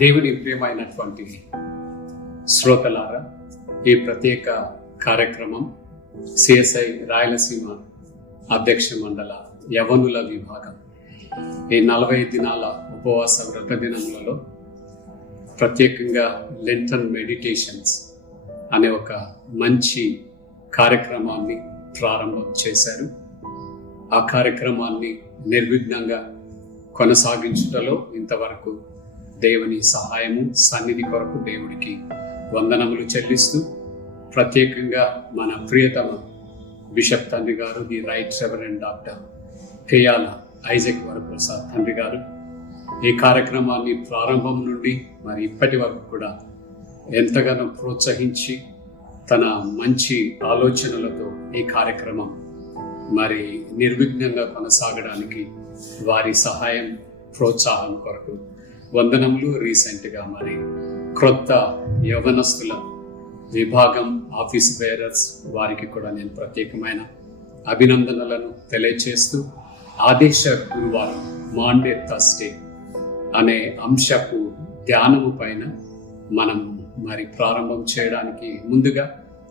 దేవుని ప్రియమైనటువంటి శ్రోతలారా, ఈ ప్రత్యేక కార్యక్రమం సిఎస్ఐ రాయలసీమ అధ్యక్ష మండల యవనుల విభాగం ఈ 40 దినాల ఉపవాస వ్రత దినములలో ప్రత్యేకంగా లెంటన్ మెడిటేషన్స్ అనే ఒక మంచి కార్యక్రమాన్ని ప్రారంభం చేశారు. ఆ కార్యక్రమాన్ని నిర్విఘ్నంగా కొనసాగించుటలో ఇంతవరకు దేవుని సహాయము సన్నిధి కొరకు దేవుడికి వందనములు చెల్లిస్తూ, ప్రత్యేకంగా మన ప్రియతమ బిషప్ తండ్రి గారు, the right reverend doctor Kayala Isaac Varaprasad తండ్రి గారు ఈ కార్యక్రమాన్ని ప్రారంభం నుండి మరి ఇప్పటి వరకు కూడా ఎంతగానో ప్రోత్సహించి తన మంచి ఆలోచనలతో ఈ కార్యక్రమం మరి నిర్విఘ్నంగా కొనసాగడానికి వారి సహాయం ప్రోత్సాహం కొరకు వందనములు. రీసెంట్గా మరి క్రొత్త యవనస్తుల విభాగం ఆఫీస్ బేరర్స్ వారికి కూడా నేను ప్రత్యేకమైన అభినందనలను తెలియచేస్తూ, ఆదేశ గురువారం మాండే థర్స్డే అనే అంశపు ధ్యానము పైన మనం మరి ప్రారంభం చేయడానికి ముందుగా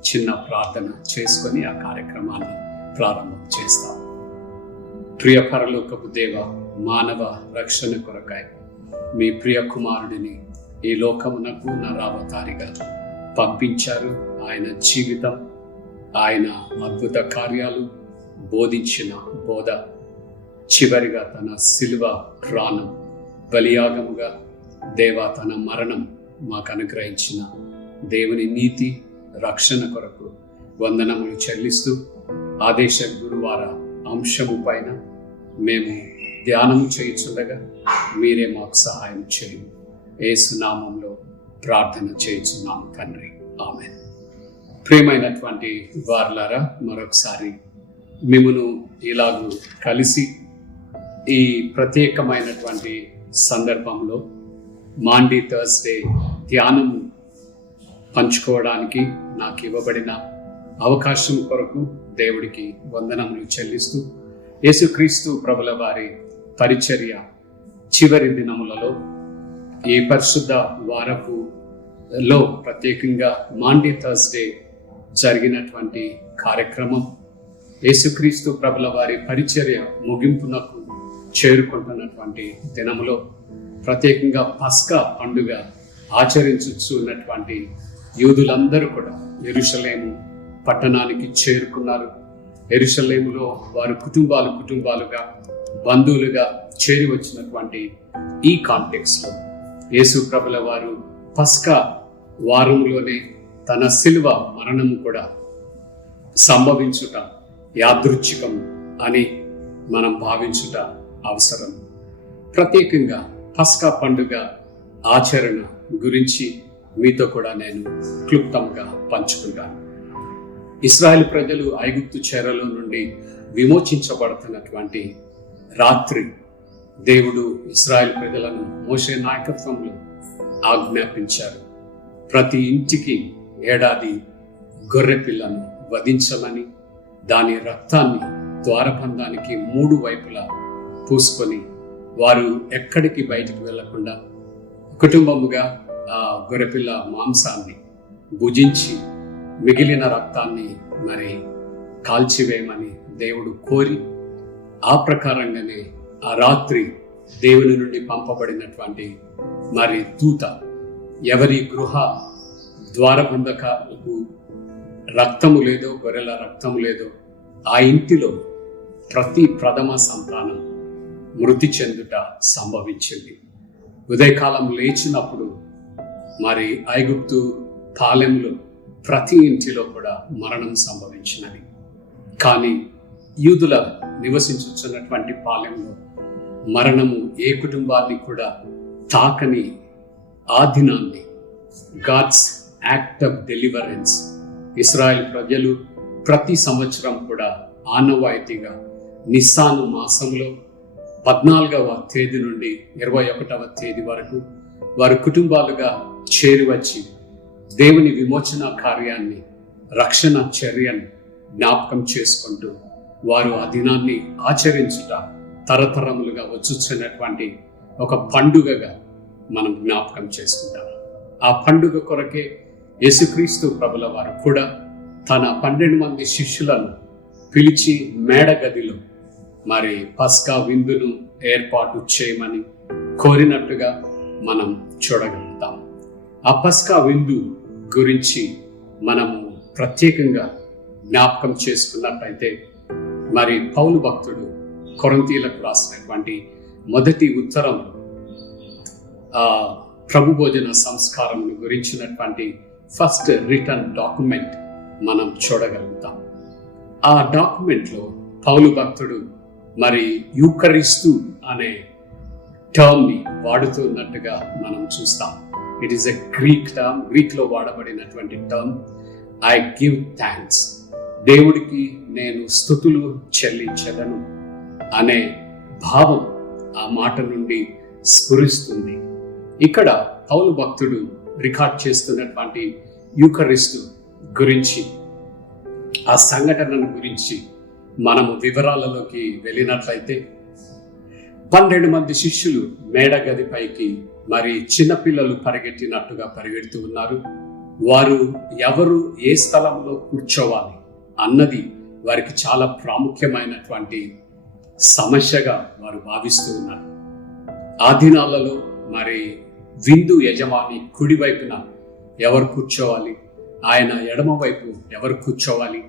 చిన్న ప్రార్థన చేసుకొని ఆ కార్యక్రమాన్ని ప్రారంభం చేస్తాం. ప్రియ పరలోకపు దేవ, మానవ రక్షణ కొరకై మీ ప్రియ కుమారుడిని ఈ లోకమునకు నరావతారిగా పంపించారు. ఆయన జీవితం, ఆయన అద్భుత కార్యాలు, బోధించిన బోధ, చివరిగా తన శిలువ ప్రాణం బలియాగముగా దేవా తన మరణం మాకు అనుగ్రహించిన దేవుని నీతి రక్షణ కొరకు వందనములు చెల్లిస్తూ, ఆదేశ గురువార అంశము పైన మేము ధ్యానము చేయుచుండగా మీరే మాకు సహాయం చేయండి. యేసు నామములో ప్రార్థన చేయుచున్నాము తండ్రి, ఆమేన్. ప్రియమైనటువంటి వారలారా, మరొకసారి మిమ్మును ఇలాగూ కలిసి ఈ ప్రత్యేకమైనటువంటి సందర్భంలో మాండీ థర్స్డే ధ్యానము పంచుకోవడానికి నాకు ఇవ్వబడిన అవకాశం కొరకు దేవుడికి వందనములు చెల్లిస్తూ, యేసుక్రీస్తు ప్రభుల వారి పరిచర్య చివరి దినములలో ఈ పరిశుద్ధ వారపులో ప్రత్యేకంగా మాండీ థర్స్డే జరిగినటువంటి కార్యక్రమం యేసుక్రీస్తు ప్రభుల వారి పరిచర్య ముగింపునకు చేరుకుంటున్నటువంటి దినములో ప్రత్యేకంగా పస్కా పండుగ ఆచరించున్నటువంటి యూదులందరూ కూడా యెరూషలేము పట్టణానికి చేరుకున్నారు. యెరూషలేములో వారు కుటుంబాలుగా బంధువులుగా చేరి వచ్చినటువంటి ఈ కాంటెక్స్లో యేసు ప్రభుల వారు పస్కా వారంలోనే తన శిలువ మరణం కూడా సంభవించుట యాదృచ్ఛికం అని మనం భావించుట అవసరం. ప్రత్యేకంగా పస్కా పండుగ ఆచరణ గురించి మీతో కూడా నేను క్లుప్తంగా పంచుకుంటాను. ఇశ్రాయేలు ప్రజలు ఐగుప్తు చెరలో నుండి విమోచించబడుతున్నటువంటి రాత్రి దేవుడు ఇశ్రాయేలు ప్రజలను మోషే నాయకత్వంలో ఆజ్ఞాపించారు. ప్రతి ఇంటికి ఏడాది గొర్రె పిల్లను వధించమని, దాని రక్తాన్ని ద్వారబంధానికి 3 వైపులా పూసుకొని వారు ఎక్కడికి బయటికి వెళ్లకుండా కుటుంబముగా ఆ గొర్రెపిల్ల మాంసాన్ని భుజించి మిగిలిన రక్తాన్ని మరి కాల్చివేయమని దేవుడు కోరి, ఆ ప్రకారంగానే ఆ రాత్రి దేవుని నుండి పంపబడినటువంటి మరి దూత ఎవరి గృహ ద్వారబంధకాలకు రక్తము లేదో, గొర్రెల రక్తము లేదో, ఆ ఇంటిలో ప్రతి ప్రథమ సంతానం మృతి చెందుట సంభవించింది. ఉదయకాలం లేచినప్పుడు మరి ఐగుప్తు పాలెంలో ప్రతి ఇంటిలో కూడా మరణం సంభవించినది. కానీ యూదుల నివసించుతున్నటువంటి పాలెంలో మరణము ఏ కుటుంబాన్ని కూడా తాకని ఆ దినాన్ని గాడ్స్ యాక్ట్ ఆఫ్ డెలివరెన్స్ ఇశ్రాయేల్ ప్రజలు ప్రతి సంవత్సరం కూడా ఆనవాయితీగా నిస్సాను మాసంలో 14వ తేదీ నుండి 21వ తేదీ వరకు వారి కుటుంబాలుగా చేరివచ్చి దేవుని విమోచన కార్యాన్ని, రక్షణ చర్యను జ్ఞాపకం చేసుకుంటూ వారు ఆ దినాన్ని ఆచరించుట తరతరములుగా వచ్చుచున్నటువంటి ఒక పండుగగా మనం జ్ఞాపకం చేసుకుంటాం. ఆ పండుగ కొరకే యేసుక్రీస్తు ప్రభుల వారు కూడా తన 12 మంది శిష్యులను పిలిచి మేడ గదిలో మరి పస్కా విందును ఏర్పాటు చేయమని కోరినట్టుగా మనం చూడగలుగుతాం. ఆ పస్కా విందు గురించి మనము ప్రత్యేకంగా జ్ఞాపకం చేసుకున్నట్టయితే మరి పౌలు భక్తుడు కొరింథీయులకు రాసినటువంటి మొదటి ఉత్తరంలో ప్రభు భోజన సంస్కారం గురించినటువంటి ఫస్ట్ రిటర్న్ డాక్యుమెంట్ మనం చూడగలుగుతాం. ఆ డాక్యుమెంట్లో పౌలు భక్తుడు మరి యూకరిస్తు అనే టర్మ్ని వాడుతున్నట్టుగా మనం చూస్తాం. It is a Greek term, గ్రీక్లో వాడబడినటువంటి టర్మ్. ఐ గివ్ థ్యాంక్స్, దేవుడికి నేను స్తుతులు చెల్లించదను అనే భావం ఆ మాట నుండి స్ఫురిస్తుంది. ఇక్కడ పౌలు భక్తుడు రికార్డ్ చేస్తున్నటువంటి యూకరిస్తు గురించి, ఆ సంఘటనను గురించి మనము వివరాలలోకి వెళ్ళినట్లయితే 12 మంది శిష్యులు మేడ గదిపైకి మరి చిన్నపిల్లలు పరిగెట్టినట్టుగా పరిగెడుతూ ఉన్నారు. వారు ఎవరు ఏ స్థలంలో కూర్చోవాలి అన్నది వారికి చాలా ప్రాముఖ్యమైనటువంటి సమస్యగా వారు భావిస్తూ ఉన్నారు. ఆ దినాలలో మరి విందు యజమాని కుడివైపున ఎవరు కూర్చోవాలి, ఆయన ఎడమ వైపు ఎవరు కూర్చోవాలి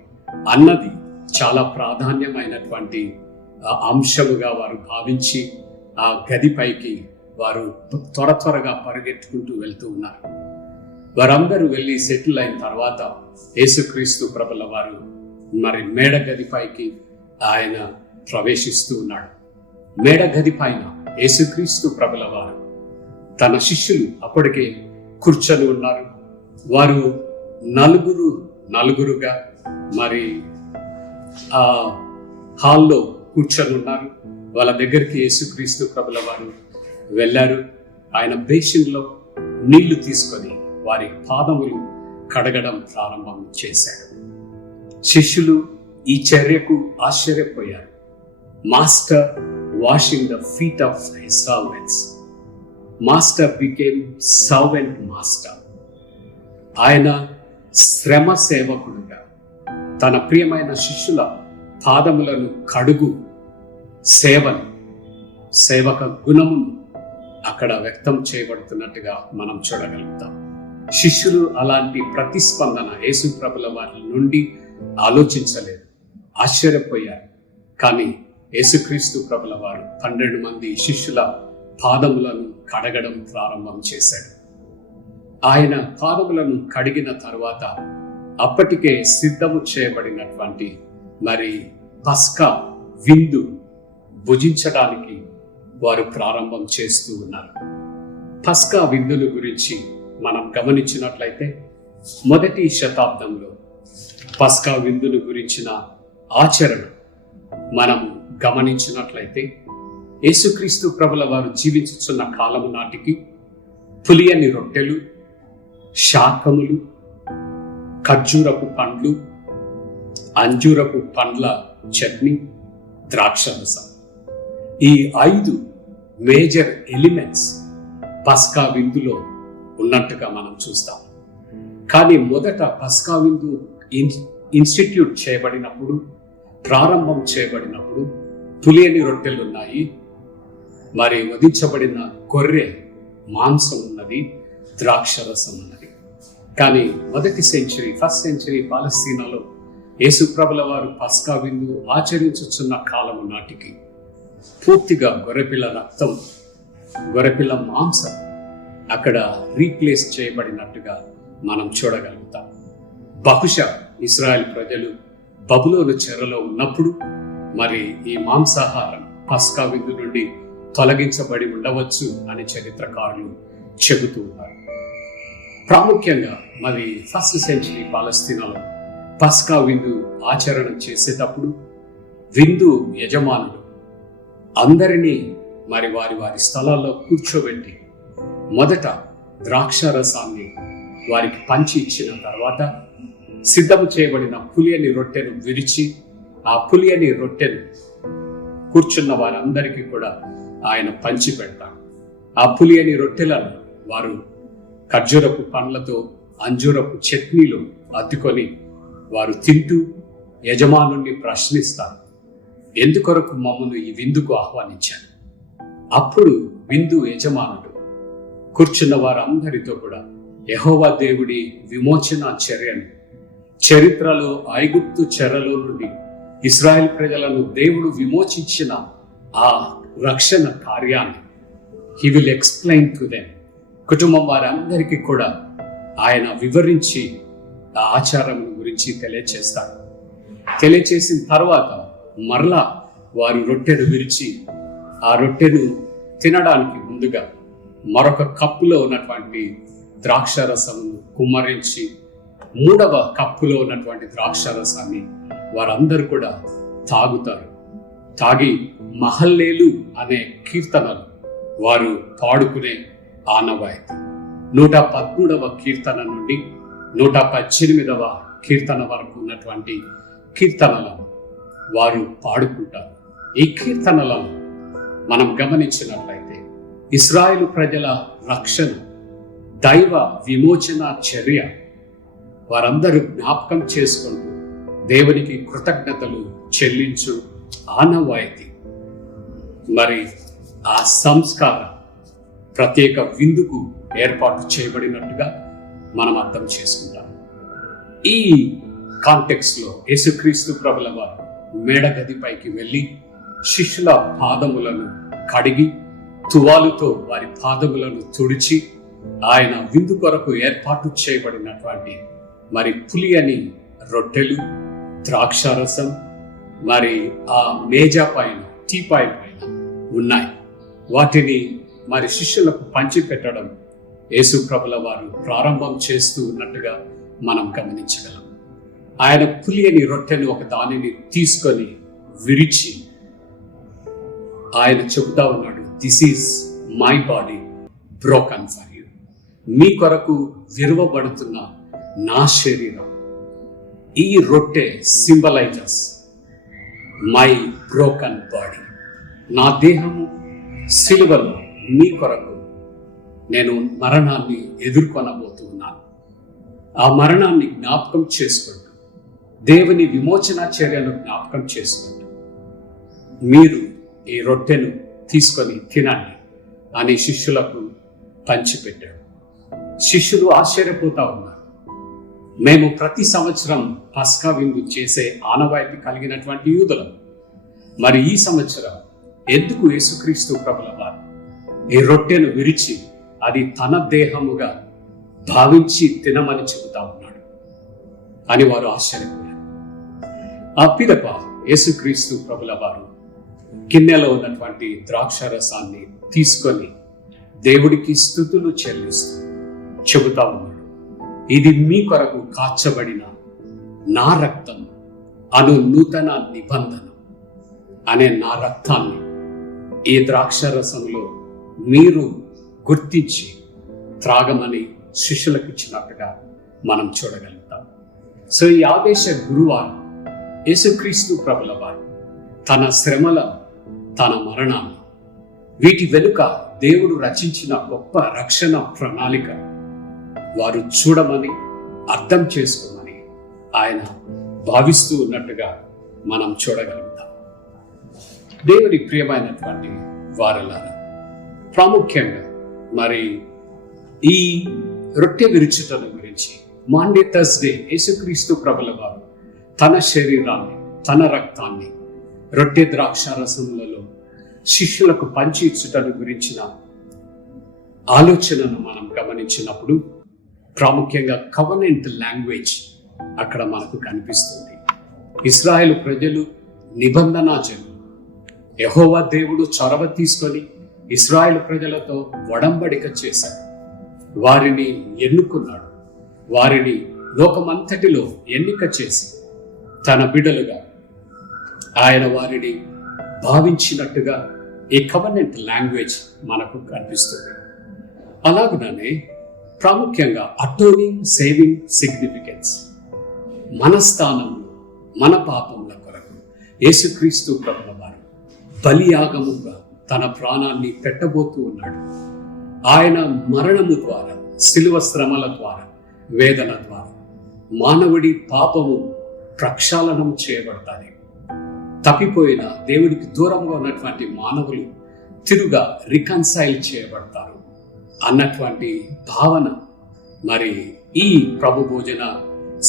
అన్నది చాలా ప్రాధాన్యమైనటువంటి అంశముగా వారు భావించి ఆ గదిపైకి వారు త్వరగా పరిగెత్తుకుంటూ వెళ్తూ ఉన్నారు. వారందరూ వెళ్ళి సెటిల్ అయిన తర్వాత యేసుక్రీస్తు ప్రభుల వారు మరి మేడ గదిపైకి ఆయన ప్రవేశిస్తూ ఉన్నాడు. మేడ గది పైన యేసుక్రీస్తు ప్రభుల వారు తన శిష్యులు అప్పటికే కూర్చొని ఉన్నారు. వారు నలుగురుగా మరి ఆ హాల్లో కూర్చొని ఉన్నారు. వాళ్ళ దగ్గరికి యేసుక్రీస్తు ప్రభుల వారు వెళ్ళారు. ఆయన బేసిన్లో నీళ్లు తీసుకొని వారి పాదములు కడగడం ప్రారంభం చేశాడు. శిష్యులు ఈ చర్యకు ఆశ్చర్యపోయారు. Master washing the feet of his servants. Master became servant master. ఆయన శ్రమ సేవకుడుగా తన ప్రియమైన శిష్యుల పాదములను కడుగు సేవక గుణమును అక్కడ వ్యక్తం చేయబడుతున్నట్టుగా మనం చూడగలుగుతాం. శిష్యులు అలాంటి ప్రతిస్పందన యేసు ప్రభుల వారి నుండి ఆలోచించలేదు, ఆశ్చర్యపోయారు. కానీ యేసుక్రీస్తు ప్రభుల వారు 12 మంది శిష్యుల పాదములను కడగడం ప్రారంభం చేశాడు. ఆయన పాదములను కడిగిన తర్వాత అప్పటికే సిద్ధము చేయబడినటువంటి మరి పస్కా విందు భుజించడానికి వారు ప్రారంభం చేస్తూ ఉన్నారు. పస్కా విందుల గురించి మనం గమనించినట్లయితే మొదటి శతాబ్దంలో పస్కా విందుల గురించిన ఆచరణ మనం గమనించినట్లయితే యేసుక్రీస్తు ప్రభుల వారు జీవించుచున్న కాలము నాటికి పులియని రొట్టెలు, శాకములు, ఖర్జూరపు పండ్లు, అంజూరపు పండ్ల చట్నీ, ద్రాక్షరసం, ఈ 5 మేజర్ ఎలిమెంట్స్ పస్కా విందులో ఉన్నట్టుగా మనం చూస్తాం. కానీ మొదట పస్కా విందు ఇన్స్టిట్యూట్ చేయబడినప్పుడు, ప్రారంభం చేయబడినప్పుడు పులియని రొట్టెలు ఉన్నాయి, మరి వధించబడిన గొర్రె మాంసం ఉన్నది, ద్రాక్షరసం ఉన్నది. కానీ ఫస్ట్ సెంచరీ పాలస్తీనాలో యేసు ప్రభుల వారు పస్కా విందు ఆచరించుచున్న కాలము నాటికి పూర్తిగా గొర్రెపిల్ల రక్తం, గొర్రెపిల్ల మాంసం అక్కడ రీప్లేస్ చేయబడినట్టుగా మనం చూడగలుగుతాం. బహుశా ఇశ్రాయేల్ ప్రజలు బబులోను చెరలో ఉన్నప్పుడు మరి ఈ మాంసాహారం పస్కా విందు నుండి తొలగించబడి ఉండవచ్చు అని చరిత్రకారులు చెబుతూ ఉన్నారు. ప్రాముఖ్యంగా మరి ఫస్ట్ సెంచరీ పాలస్తీనాలో పస్కా విందు ఆచరణ చేసేటప్పుడు విందు యజమానుడు అందరినీ మరి వారి స్థలాల్లో కూర్చోబెట్టి మొదట ద్రాక్షరసాన్ని వారికి పంచి ఇచ్చిన తర్వాత సిద్ధము చేయబడిన పులియని రొట్టెను విరిచి ఆ పులియని రొట్టెను కూర్చున్న వారందరికీ కూడా ఆయన పంచి పెడతాడు. ఆ పులియని రొట్టెలను వారు ఖర్జూరపు పండ్లతో అంజూరపు చట్నీలు అద్దుకొని వారు తింటూ యజమానుణ్ణి ప్రశ్నిస్తారు, ఎందుకొరకు మమ్మను ఈ విందుకు ఆహ్వానించారు? అప్పుడు విందు యజమానుడు కూర్చున్న వారందరితో కూడా యెహోవా దేవుడి విమోచన చర్యను, చరిత్రలో ఐగుప్తు చెరలో నుండి ఇశ్రాయేల్ ప్రజలను దేవుడు విమోచించిన ఆ రక్షణ కార్యాన్ని he will explain to them. కుటుంబం వారందరికీ కూడా ఆయన వివరించి ఆ ఆచారం గురించి తెలియచేస్తాడు. తెలియచేసిన తర్వాత మరలా వారు రొట్టెను విరిచి ఆ రొట్టెను తినడానికి ముందుగా మరొక కప్పులో ఉన్నటువంటి ద్రాక్షారసమును కుమ్మరించి మూడవ కప్పులో ఉన్నటువంటి ద్రాక్షారసాన్ని వారందరూ కూడా తాగుతారు. తాగి మహల్లేలు అనే కీర్తనలు వారు పాడుకునే ఆనవాయితీ. 113వ కీర్తన నుండి 118వ కీర్తన వరకు ఉన్నటువంటి కీర్తనలను వారు పాడుకుంటారు. ఈ కీర్తనలను మనం గమనించినట్లయితే ఇశ్రాయేలు ప్రజల రక్షణ, దైవ విమోచన చర్య వారందరూ జ్ఞాపకం చేసుకుంటూ దేవునికి కృతజ్ఞతలు చెల్లించు ఆనవాయితీ. మరి ఆ సంస్కారం ప్రత్యేక విందుకు ఏర్పాటు చేయబడినట్టుగా మనం అర్థం చేసుకుంటాం. ఈ కాంటెక్స్లో యేసుక్రీస్తు ప్రభుల వారు మేడగదిపైకి వెళ్ళి శిష్యుల పాదములను కడిగి తువాలుతో వారి పాదములను తుడిచి ఆయన విందు కొరకు ఏర్పాటు చేయబడినటువంటి మరి పులియని రొట్టెలు, ద్రాక్షారసం మరి ఆ మేజా పైన, టీపాయ్ పైన ఉన్నాయి. వాటిని మరి శిష్యులకు పంచిపెట్టడం యేసు ప్రభుల వారు ప్రారంభం చేస్తూ ఉన్నట్టుగా మనం గమనించగలం. ఆయన పులియని రొట్టెను ఒక దానిని తీసుకొని విరిచి ఆయన చెబుతా ఉన్నాడు, this is my body broken for you. మీ కొరకు విరవబడుతున్న నా శరీరం. ఈ రొట్టె సింబలైజెస్ మై బ్రోకన్ బాడీ. నా దేహము సిలువలో మీ కొరకు నేను మరణాన్ని ఎదుర్కొనబోతూ ఉన్నాను. ఆ మరణాన్ని జ్ఞాపకం చేసుకుంటూ, దేవుని విమోచన చర్యను జ్ఞాపకం చేసుకుంటూ మీరు ఈ రొట్టెను తీసుకొని తినండి అని శిష్యులకు పంచిపెట్టాడు. శిష్యులు ఆశ్చర్యపోతా ఉన్నారు. మేము ప్రతి సంవత్సరం పస్కా విందు చేసే ఆనవాయితీ కలిగినటువంటి యూదులం. మరి ఈ సంవత్సరం ఎందుకు యేసుక్రీస్తు ప్రభుల వారు ఈ రొట్టెను విరిచి అది తన దేహముగా భావించి తినమని చెబుతా ఉన్నాడు అని వారు ఆశ్చర్యపోయారు. ఆ పిదప యేసుక్రీస్తు ప్రభుల వారు గిన్నెలో ఉన్నటువంటి ద్రాక్షారసాన్ని తీసుకొని దేవుడికి స్తుతులు చెల్లిస్తూ చెబుతా ఉన్నాడు, ఇది మీ కొరకు కాచబడిన నా రక్తం అను నూతన నిబంధన అనే నా రక్తాన్ని ఈ ద్రాక్షారసంలో మీరు గుర్తించి త్రాగమని శిష్యులకు ఇచ్చినట్టుగా మనం చూడగలుగుతాం. సో ఈ ఆవేశ గురువారం యేసుక్రీస్తు ప్రభుల వారు తన శ్రమల, తన మరణాన్ని, వీటి వెనుక దేవుడు రచించిన గొప్ప రక్షణ ప్రణాళిక వారు చూడమని, అర్థం చేసుకోమని ఆయన భావిస్తూ ఉన్నట్టుగా మనం చూడగలుగుతాం. దేవుని ప్రియమైనటువంటి వారలారా, ప్రాముఖ్యంగా మరి ఈ రొట్టె విరుచుటల గురించి మాండే థర్స్డే యేసుక్రీస్తు ప్రభుల వారు తన శరీరాన్ని, తన రక్తాన్ని రొట్టె ద్రాక్షారసములలో శిష్యులకు పంచి ఇచ్చుటను గురించిన ఆలోచనను మనం గమనించినప్పుడు ప్రాముఖ్యంగా కవనెంట్ లాంగ్వేజ్ అక్కడ మనకు కనిపిస్తుంది. ఇశ్రాయేలు ప్రజలు నిబంధన జనులు. యెహోవా దేవుడు చొరవ తీసుకొని ఇశ్రాయేలు ప్రజలతో ఒడంబడిక చేశాడు. వారిని ఎన్నుకున్నాడు. వారిని లోకమంతటిలో ఎన్నిక చేసి తన బిడ్డలుగా ఆయన వారిని భావించినట్టుగా ఈ కవనెంట్ లాంగ్వేజ్ మనకు కనిపిస్తుంది. అలాగుననే ప్రాముఖ్యంగా అటోనింగ్, సేవింగ్ సిగ్నిఫికెన్స్, మన స్థానంలో మన పాపముల కొరకు యేసుక్రీస్తు ప్రభుల వారు బలియాగముగా తన ప్రాణాన్ని పెట్టబోతూ ఉన్నాడు. ఆయన మరణము ద్వారా, శిలువ శ్రమల ద్వారా, వేదన ద్వారా మానవుడి పాపము ప్రక్షాళనం చేయబడతాయి. తప్పిపోయిన, దేవుడికి దూరంగా ఉన్నటువంటి మానవులు తిరుగా రికన్సైల్ చేయబడతారు అన్నటువంటి భావన మరి ఈ ప్రభు భోజన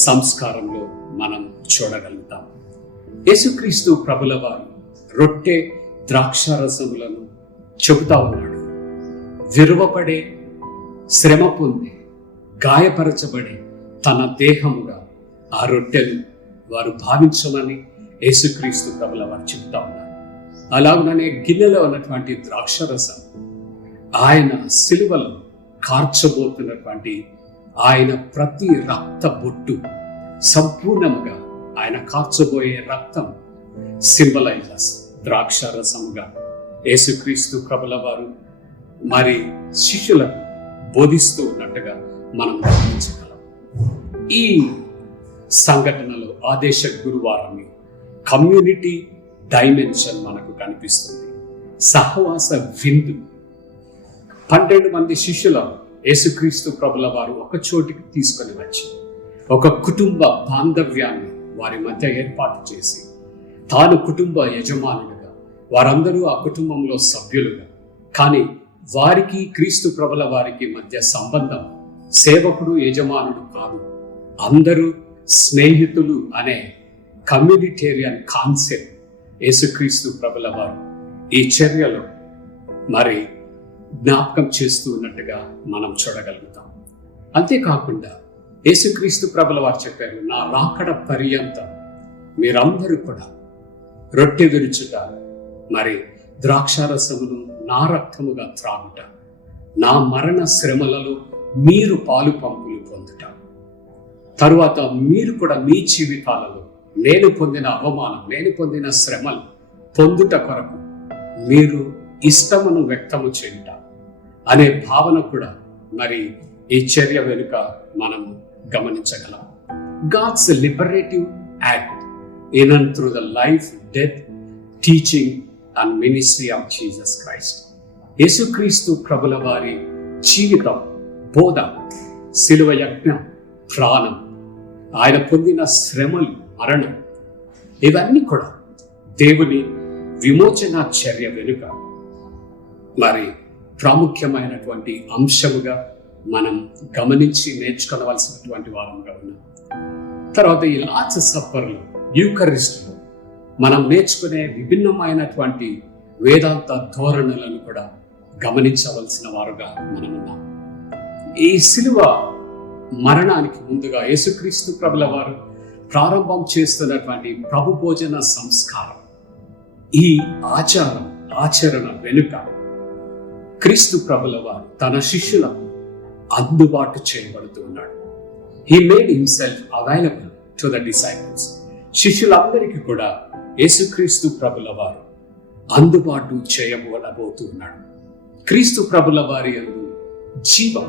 సంస్కారంలో మనం చూడగలుగుతాం. యేసుక్రీస్తు ప్రభుల వారు రొట్టె ద్రాక్షారసములను చెబుతా ఉన్నాడు. విరువపడే, శ్రమ పొంది, గాయపరచబడి తన దేహముగా ఆ రొట్టెలు వారు భావించమని యేసుక్రీస్తు ప్రభుల వారు చెబుతా ఉన్నారు. అలాగనే గిన్నెలో ఉన్నటువంటి ద్రాక్షరసం ఆయన సిలువలో కార్చబోతున్నటువంటి ఆయన ప్రతి రక్త బొట్టు సంపూర్ణముగా ఆయన కార్చబోయే రక్తం సింబలైజర్స్ ద్రాక్షరసముగా యేసుక్రీస్తు ప్రభుల వారు మరి శిష్యులకు బోధిస్తూ ఉన్నట్టుగా మనం గమనించగలం. ఈ సంఘటనలో ఆదేశ గురువారం కమ్యూనిటీ డైమెన్షన్ మనకు కనిపిస్తుంది. సహవాస విందు. 12 మంది శిష్యులను యేసుక్రీస్తు ప్రభుల వారు ఒక చోటికి తీసుకొని వచ్చి ఒక కుటుంబ బాంధవ్యాన్ని వారి మధ్య ఏర్పాటు చేసి, తాను కుటుంబ యజమానులుగా, వారందరూ ఆ కుటుంబంలో సభ్యులుగా, కానీ వారికి క్రీస్తు ప్రభుల వారికి మధ్య సంబంధం సేవకుడు యజమానుడు కాదు, అందరూ స్నేహితులు అనే కమ్యూనిటేరియన్ కాన్సెప్ట్ యేసుక్రీస్తు ప్రభుల వారు ఈ చర్యలో మరి జ్ఞాపకం చేస్తూ ఉన్నట్టుగా మనం చూడగలుగుతాం. అంతేకాకుండా యేసుక్రీస్తు ప్రభుల వారు చెప్పారు, నా రాకడ పర్యంతం మీరందరూ కూడా రొట్టె విరుచుట, మరి ద్రాక్షారసమును నా రక్తముగా త్రాగుట, నా మరణ శ్రమలలో మీరు పాలు పంపులు పొందుట, తరువాత మీరు కూడా మీ జీవితాలలో నేను పొందిన అవమానం, నేను పొందిన శ్రమలు పొందుట కొరకు మీరు ఇష్టమును వ్యక్తము చేయుట అనే భావన కూడా మరి ఈ చర్య వెనుక మనం గమనించగలం. God's liberative act in and through the life, death, teaching and ministry of Jesus Christ. యేసుక్రీస్తు ప్రభుల వారి జీవితం, బోధ, శిలువ యజ్ఞం, ప్రాణం, ఆయన పొందిన శ్రమలు, మరణం, ఇవన్నీ కూడా దేవుని విమోచన చర్య వెనుక మరి ప్రాముఖ్యమైనటువంటి అంశముగా మనం గమనించి నేర్చుకోవలసినటువంటి వారంగా ఉన్నాం. తర్వాత ఈ లార్డ్స్ సప్పర్లో, యూకరిస్టులో మనం నేర్చుకునే విభిన్నమైనటువంటి వేదాంత ధోరణులను కూడా గమనించవలసిన వారుగా మనం ఉన్నాం. ఈ శిలువ మరణానికి ముందుగా యేసుక్రీస్తు ప్రభుల వారు ప్రారంభం చేస్తున్నటువంటి ప్రభు భోజన సంస్కారం, ఈ ఆచరణ వెనుక క్రీస్తు ప్రభుల వారు తన శిష్యులకు అందుబాటు చేయబడుతూ ఉన్నాడు. He made himself available to the disciples. శిష్యులందరికీ కూడా యేసుక్రీస్తు ప్రభుల వారు అందుబాటు చేయబోతూ ఉన్నాడు. క్రీస్తు ప్రభుల వారి యందు జీవం,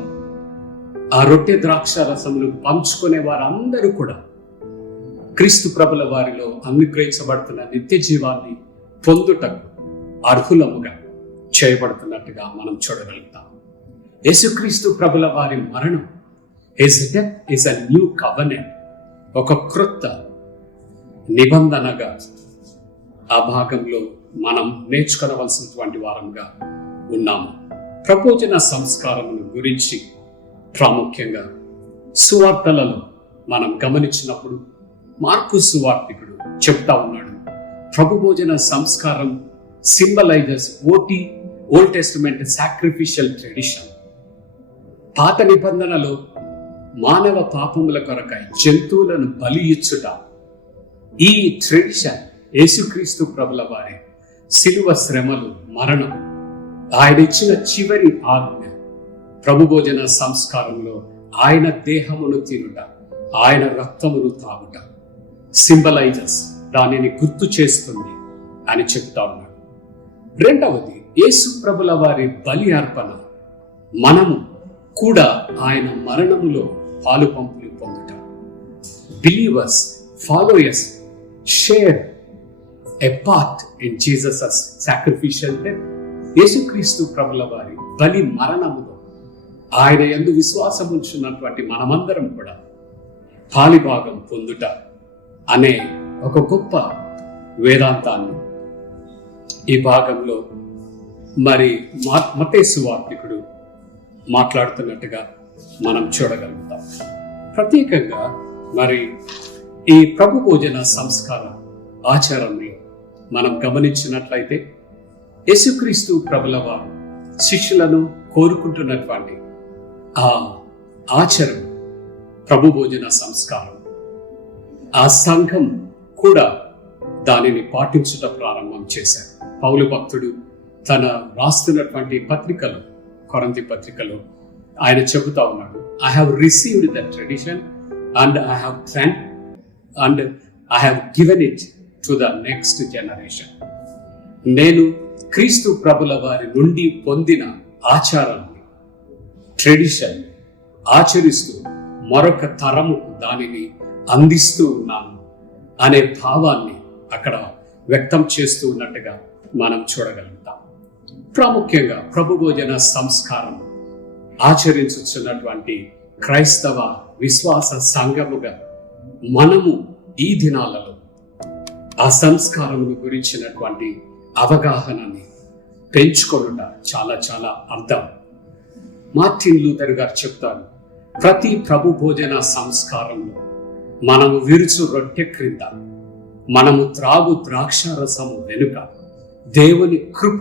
ఆ రొట్టె ద్రాక్ష రసములు పంచుకునే వారందరూ కూడా క్రీస్తు ప్రభుల వారిలో అనుగ్రహించబడుతున్న నిత్య జీవాన్ని పొందుటకు అర్హులముగా చేయబడుతున్నట్టుగా మనం చూడగలుగుతాం. యేసుక్రీస్తు ప్రభుల వారి మరణం, his death is a new covenant, ఒక క్రొత్త నిబంధనగా ఆ భాగంలో మనం నేర్చుకోవలసినటువంటి వారంగా ఉన్నాము. ప్రబోధన సంస్కారమును గురించి ప్రాముఖ్యంగా సువార్తలలో మనం గమనించినప్పుడు మార్కు సువార్తికుడు చెప్తా ఉన్నాడు, ప్రభు భోజన సంస్కారం సింబలైజర్స్ ఓల్డ్ టెస్టమెంట్ సాక్రిఫిషియల్ ట్రెడిషన్. పాత నిబంధనలో మానవ పాపముల కొరకై జంతువులను బలి ఇచ్చుట, ఈ ట్రెడిషన్ యేసుక్రీస్తు ప్రభుల వారి శిలువ శ్రమలు, మరణం, ఆయన ఇచ్చిన చివరి ఆజ్ఞ ప్రభు భోజన సంస్కారంలో ఆయన దేహమును తినుట, ఆయన రక్తమును తాగుట సింబలైజర్స్, దానిని గుర్తు చేస్తుంది అని చెప్తా ఉన్నాడు. రెండవది, యేసు ప్రభుల వారి బలి అర్పణ, మనము కూడా ఆయన మరణములో పాలు పంపులు పొందుట. Believers, followers share a part in Jesus sacrificial death. యేసుక్రీస్తు ప్రభుల వారి బలి మరణములో ఆయన యందు విశ్వాసం ఉంచున్నటువంటి మనమందరం కూడా పాలిభాగం పొందుట అనే ఒక గొప్ప వేదాంతాన్ని ఈ భాగంలో మరి మత్తయి సువార్తికుడు మాట్లాడుతున్నట్టుగా మనం చూడగలుగుతాం. ప్రత్యేకంగా మరి ఈ ప్రభు భోజన సంస్కార ఆచారంలో మనం గమనించినట్లయితే యేసుక్రీస్తు ప్రభుల వారు శిష్యులను కోరుకుంటున్నటువంటి ఆ ఆచరణ ప్రభు భోజన సంస్కారం, ఆ సంఘం కూడా దానిని పాటించుట ప్రారంభం చేశారు. పౌలు భక్తుడు తన రాస్తున్నటువంటి పత్రికలో, కొరింథీ పత్రికలో ఆయన చెబుతా ఉన్నాడు, I have received the tradition and I have given it to the next generation. నేను క్రీస్తు ప్రభుల వారి నుండి పొందిన ఆచారాన్ని, ట్రెడిషన్ ఆచరిస్తూ మరొక తరముకు దానిని అందిస్తూ ఉన్నాను అనే భావాన్ని అక్కడ వ్యక్తం చేస్తూ ఉన్నట్టుగా మనం చూడగలుగుతాం. ప్రాముఖ్యంగా ప్రభు భోజన సంస్కారం ఆచరించుచున్నటువంటి క్రైస్తవ విశ్వాస సంఘముగా మనము ఈ దినాలలో ఆ సంస్కారమును గురించినటువంటి అవగాహనని పెంచుకొనుట చాలా చాలా అర్థం. మార్టిన్ లూథర్ గారు చెప్తారు, ప్రతి ప్రభు భోజన సంస్కారంలో మనము విరుచు రొట్టె క్రింద, మనము త్రాగు ద్రాక్షారసము వెనుక దేవుని కృప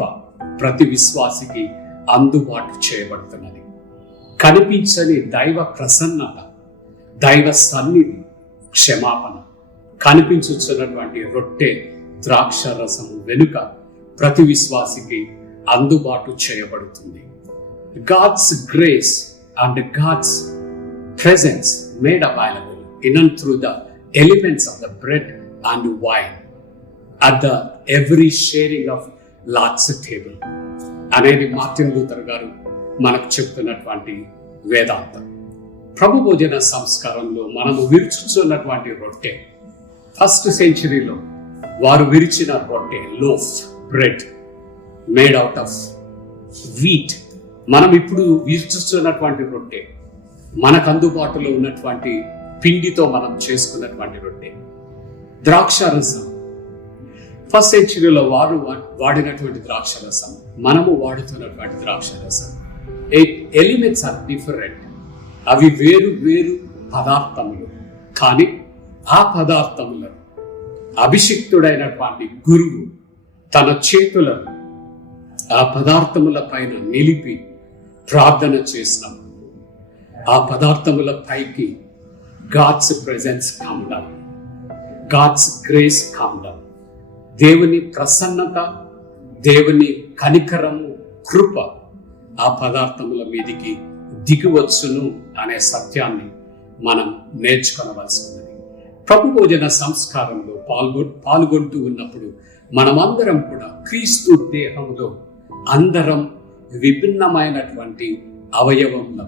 ప్రతి విశ్వాసికి అందుబాటు చేయబడుతున్నది. కనిపించని దైవ ప్రసన్నత, దైవ సన్నిధి, క్షమాపణ కనిపించుచున్నటువంటి రొట్టె ద్రాక్షారసము వెనుక ప్రతి విశ్వాసికి అందుబాటు చేయబడుతుంది. God's grace and God's presence made available in and through the elements of the bread and wine at the every sharing of Lord's table అనేది మార్టిన్ లూథర్ గారు మనకు చెప్తున్నటువంటి వేదాంతం. ప్రభు భోజన సంస్కారంలో మనము విరుచుచున్నటువంటి రొట్టె, ఫస్ట్ సెంచరీలో వారు విరిచిన రొట్టె, loaf bread made out of wheat. మనం ఇప్పుడు విరుచుచున్నటువంటి రొట్టె మనకు అందుబాటులో ఉన్నటువంటి పిండితో మనం చేసుకున్నటువంటి రొట్టె. ద్రాక్షారసం ఫస్ట్ సెంచరీలో వారు వాడినటువంటి ద్రాక్షారసం, మనము వాడుతున్నటువంటి ద్రాక్షారసం, ఎలిమెంట్స్ ఆర్ డిఫరెంట్. అవి వేరు వేరు పదార్థములు, కానీ ఆ పదార్థములను అభిషిక్తుడైనటువంటి గురువు తన చేతులను ఆ పదార్థముల పైన నిలిపి ప్రార్థన చేసినప్పుడు ఆ పదార్థముల పైకి God's presence come down, God's grace come down, దేవుని ప్రసన్నత, దేవుని కనికరము, కృప ఆ పదార్థముల మీదికి దిగివచ్చును అనే సత్యాన్ని మనం నేర్చుకోవలసి ఉన్నది. ప్రభు భోజన సంస్కారంలో పాల్గొంటూ ఉన్నప్పుడు మనమందరం కూడా క్రీస్తు దేహంలో అందరం విభిన్నమైనటువంటి అవయవములు,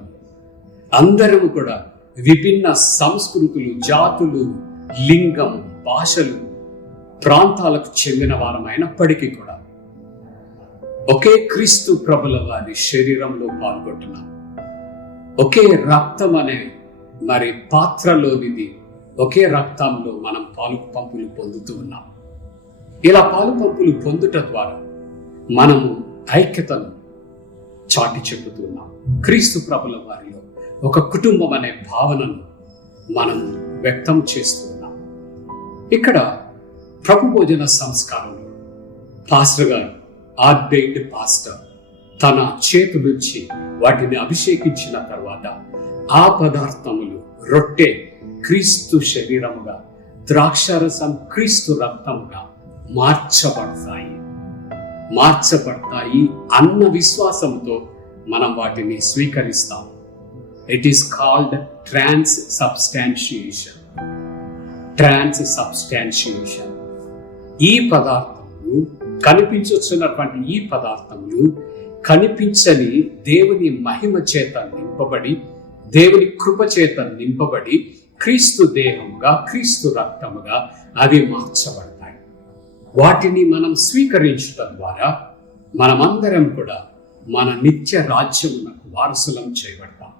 అందరము కూడా విభిన్న సంస్కృతులు, జాతులు, లింగం, భాషలు, ప్రాంతాలకు చెందిన వారమైనప్పటికీ కూడా ఒకే క్రీస్తు ప్రభుల వారి శరీరంలో పాల్గొంటున్నాం. ఒకే రక్తం అనే మరి పాత్రలోనిది, ఒకే రక్తంలో మనం పాలు పంపులు పొందుతూ ఉన్నాం. ఇలా పాలు పంపులు పొందుట ద్వారా మనము ఐక్యతను చాటి చెప్పుతున్నాం. క్రీస్తు ప్రభుల వారిలో ఒక కుటుంబం అనే భావనను మనం వ్యక్తం చేస్తూ ఉన్నాం. ఇక్కడ ప్రభు భోజన సంస్కారంలో పాస్టర్ గారు, ఆర్డైన్డ్ పాస్టర్ తన చేతి నుంచి వాటిని అభిషేకించిన తర్వాత ఆ పదార్థములు రొట్టె క్రీస్తు శరీరముగా, ద్రాక్షారసం క్రీస్తు రక్తముగా మార్చబడతాయి అన్న విశ్వాసంతో మనం వాటిని స్వీకరిస్తాం. It is called transubstantiation. ఈ పదార్థములు, కనిపించుచున్నటువంటి ఈ పదార్థములు కనిపించని దేవుని మహిమ చేత నింపబడి, దేవుని కృప చేత నింపబడి, క్రీస్తు దేహముగా, క్రీస్తు రక్తముగా అవి మార్చబడతాయి. వాటిని మనం స్వీకరించడం ద్వారా మనమందరం కూడా మన నిత్య రాజ్యమునకు వారసులం చేయబడతాం.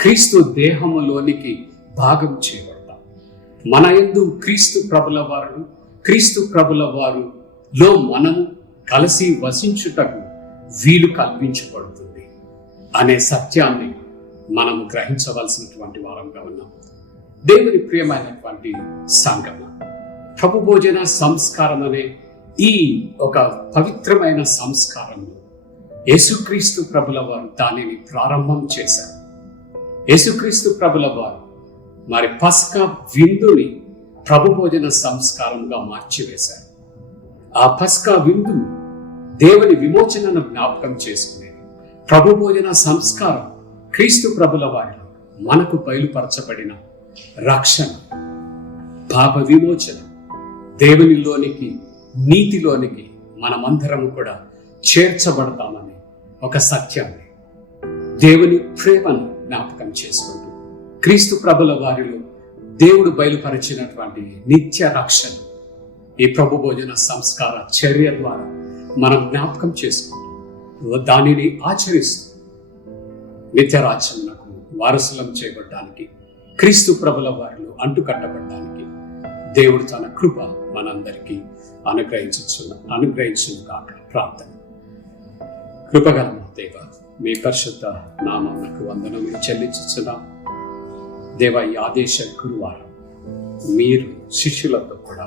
క్రీస్తు దేహములోనికి భాగం చేయబడతాం. మన యందు క్రీస్తు ప్రభుల వారులో మనము కలిసి వసించుటకు వీలు కల్పించబడుతుంది అనే సత్యాన్ని మనము గ్రహించవలసినటువంటి వారంగా ఉన్నాం. దేవుని ప్రియమైనటువంటి సంగమ, ప్రభు భోజన సంస్కారం అనే ఈ ఒక పవిత్రమైన సంస్కారంలో యేసుక్రీస్తు ప్రభుల వారు దానిని ప్రారంభం చేశారు. యేసుక్రీస్తు ప్రభుల వారు మరి పస్కా విందుని ప్రభు భోజన సంస్కారంగా మార్చివేశారు. ఆ పస్కా విందు దేవుని విమోచనను జ్ఞాపకం చేసుకునేది. ప్రభు భోజన సంస్కారం క్రీస్తు ప్రభుల వారిలో మనకు బయలుపరచబడిన రక్షణ, పాప విమోచన, దేవునిలోనికి నీతిలోనికి మనమందరము కూడా చేర్చబడతామని ఒక సత్యాన్ని, దేవుని ప్రేమను జ్ఞాపకం చేసుకుంటూ క్రీస్తు ప్రభుల వారిలో దేవుడు బయలుపరిచినటువంటి నిత్య రక్షణ ఈ ప్రభు భోజన సంస్కార చర్య ద్వారా మనం జ్ఞాపకం చేసుకుంటూ దానిని ఆచరిస్తూ నిత్యరాజ్యమునకు వారసులం చేయబడ్డానికి, క్రీస్తు ప్రభుల వారిలో అంటుకట్టబడ్డానికి దేవుడు తన కృప మనందరికీ అనుగ్రహించును కాక. ప్రార్థన. కృపగల మా దేవ, మీ పరిశుద్ధ నామమునకు వందనములు చెల్లించుచున్నాం. దేవ, ఈ ఆదేశ గురువారం మీరు శిష్యులతో కూడా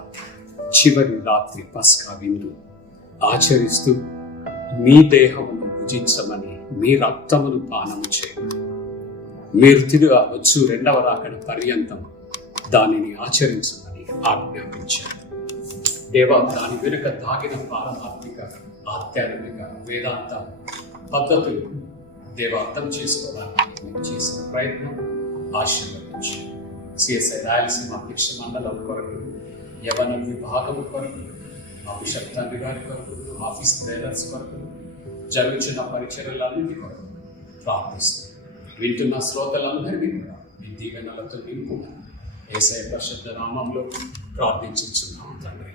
చివరి రాత్రి పస్కా విందు ఆచరిస్తూ మీ దేహమును భుజించమని, మీ రక్తమును పానము చేయమని, మీరు తిరుగా వచ్చు రెండవ రాకడ పర్యంతం దానిని ఆచరించమని ఆజ్ఞాపించారు. దేవ, దాని వెనుక దాగిన పారమాత్మిక, ఆధ్యాత్మిక, వేదాంత పద్ధతులు దేవ అర్థం చేసుకోవడానికి మేము చేసిన ప్రయత్నం ఆశీర్వదించి సిఎస్ఐ రాయలసీమ అధ్యక్ష మండలం కొరకు, యవన విభాగం కొరకు, మా బిషప్ తండ్రి గారి కొరకు, ఆఫీస్ బేరర్స్ కొరకు, జరుగుతున్న పరిచర్యలన్నింటి కొరకు ప్రార్థిస్తూ వింటున్న శ్రోతలందరినీ కూడా మీ దీవెనలతో నింపుమని యేసయ్య పరిశుద్ధ నామంలో ప్రార్థించుచున్నాం తండ్రి.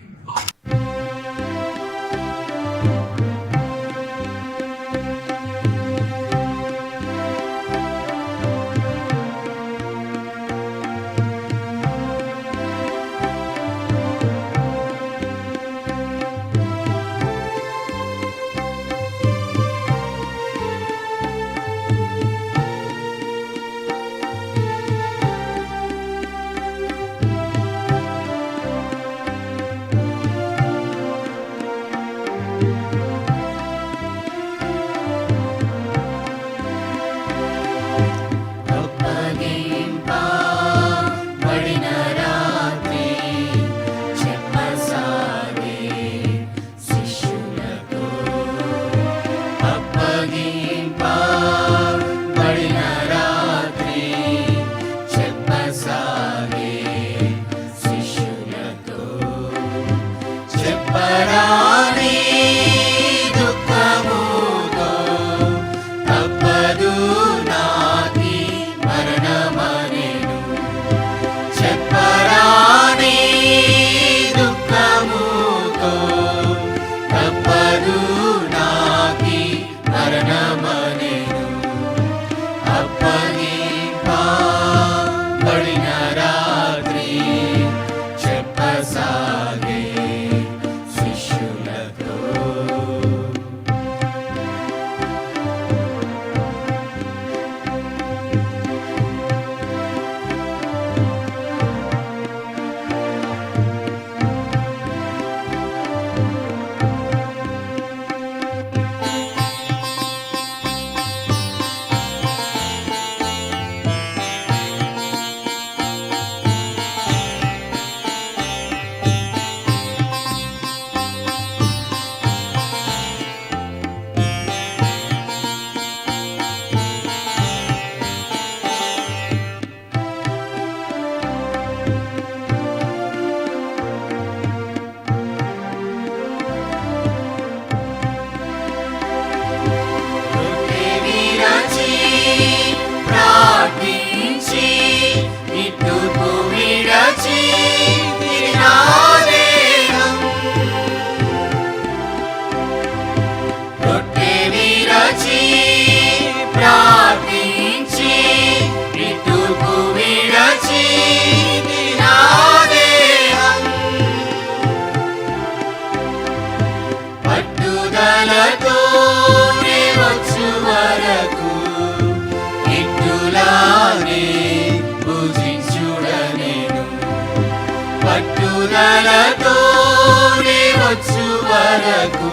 వచ్చు వరకు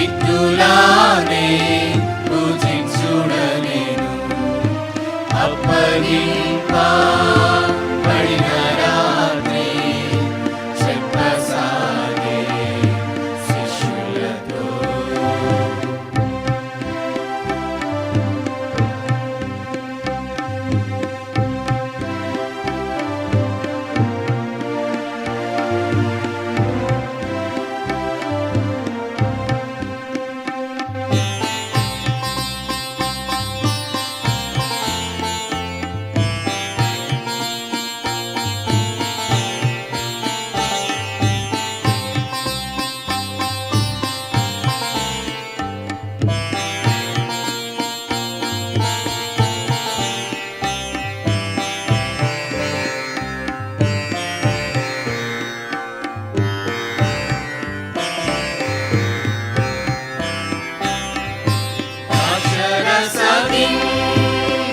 ఇట్టులానే పూజించుడనేను. అప్పగింపబడిన రాత్రి చెప్పసాగే శిష్యులతో.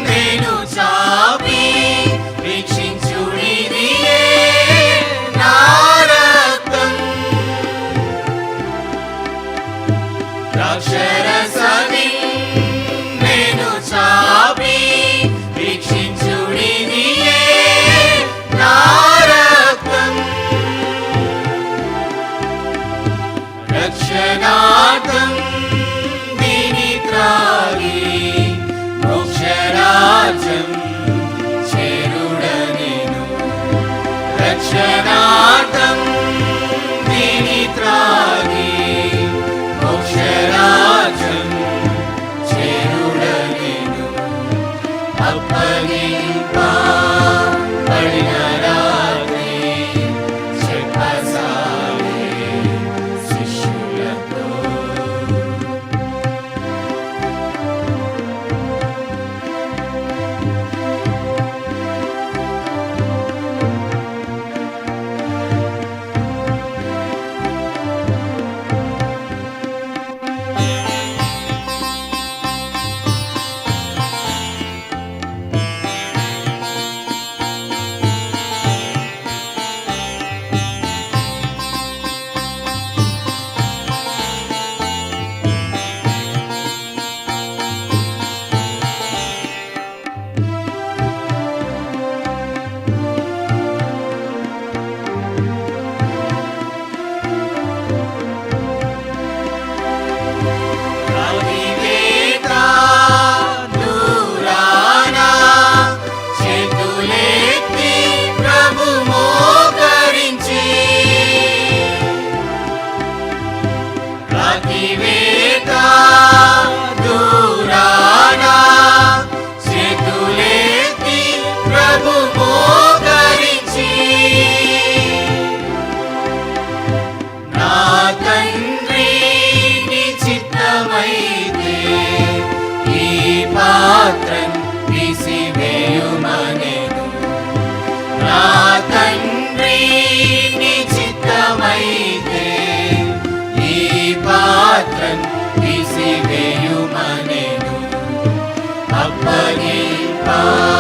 నేను చాపి వీక్షించుడిదియే నా రక్తం. ద్రాక్షరసని నేను చాపి వీక్షించుడిదియే నా రక్తం. రక్షణార్థం దీని త్రాగి మోక్షరాజ్యం చేరుడనేను. రక్షణార్థం దీని త్రాగి మోక్షరాజ్యం చేరుడనేను. అప్పగింపబడిన రాత్రి చెప్పసాగే శిష్యులతో.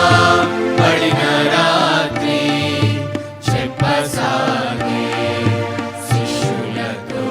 అప్పగింపబడిన రాత్రి చెప్పసాగే శిష్యులతో.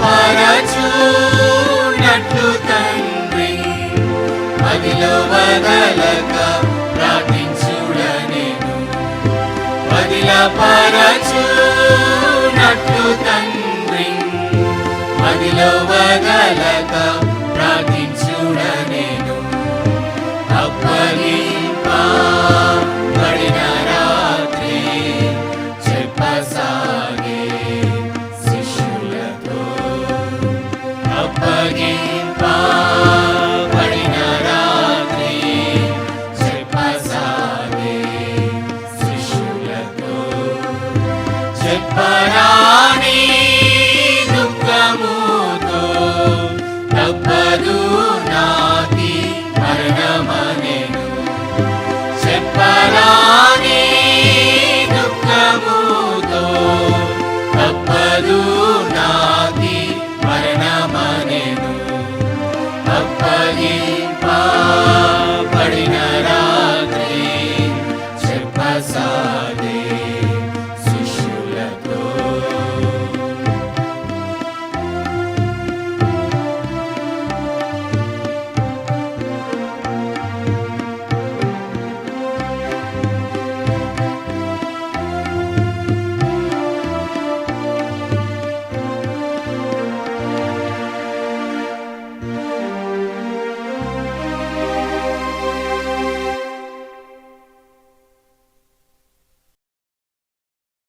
పరచు వదలక ప్రార్థించుడనేను వదిలపరచునట్లు తండ్రి మదిలో వదలక ప్రార్థించుడనేను అప్పగింపబడిన రాత్రి చెప్పసాగే శిష్యులతో అప్పగింపబడిన రాత్రి చెప్పసాగే శిష్యులతో చెప్పరాని దుఃఖముతో తప్పదు నాకి మరణమనెను చెప్పరాని దుఃఖముతో తప్పదు నాకి మరణమనెను అప్పగింపబడిన